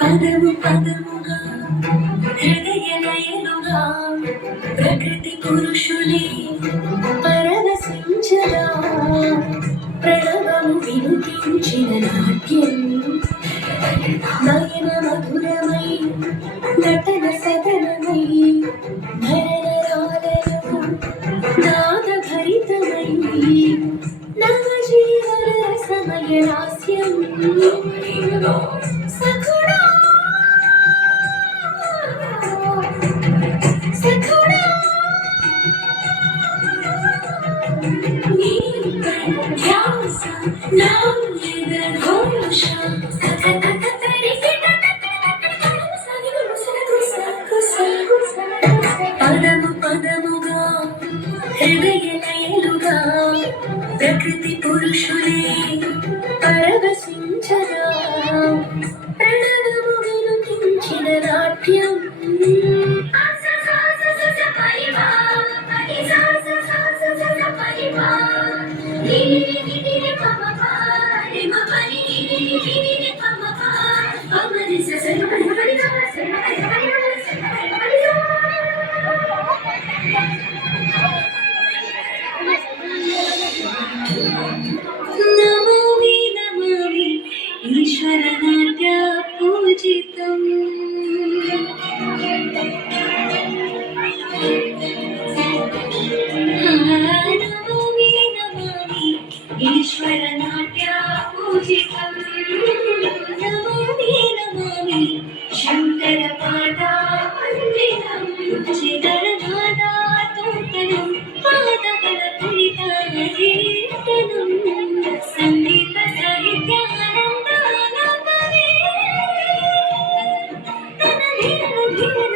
పదము పదముగా హృదయ లయలుగా ప్రకృతి పురుషులే పరవశించగా ప్రణవము వినిపించిన నాట్యం నయన మధురమై నటన సదనమై నరనరాలలో నాదభరితమై నవజీవన సమయ లాస్యం సఖుడా సఖుడా ధ్యాస నాయద ఘోష పదము పదముగా హృదయ లయలుగా ప్రకృతి పురుషులే పరవశించగా ప్రణవము వినిపించిన నాట్యం నమామి నమామి ఈశ్వర నాట్య పూజితం నమామి నమామి ఈశ్వర నాట్య పూజితం నమామి నమామి శంకర పాద వందితం చిదరనాద తోటనం పాదగల పులిత కీర్తనం సంగీత సాహిత్యానందానందనే తన ధీరన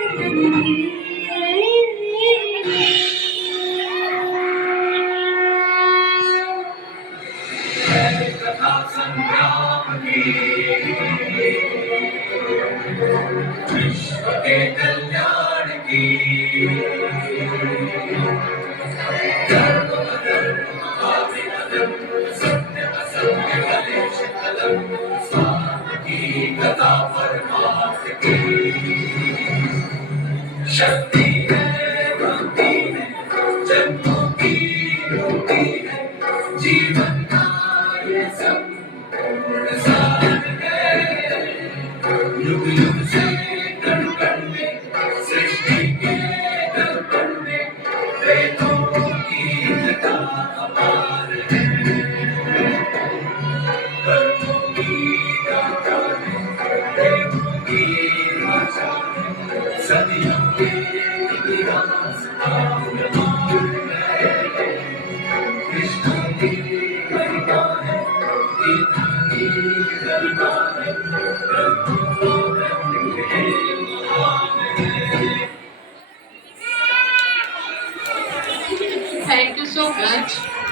विश्व के कल्याण की धर्म अधर्म आदि अधर्म सत्य असत्य कलेश कलम स्वार्थ की कथा परमार्थ की शक्ति है भक्ति है जन्मों की रोटी है जीवन का ये संपूर्ण सार है युग युग से कण कण में सृष्टि के दर्पण में वेदों की कथा अपार है कर्मों की गाथा है प्रेमों की भाषा है सदियों के इतिहास का प्रमाण है कृष्ण की महिमा है गीता की गरिमा है Thank you so much.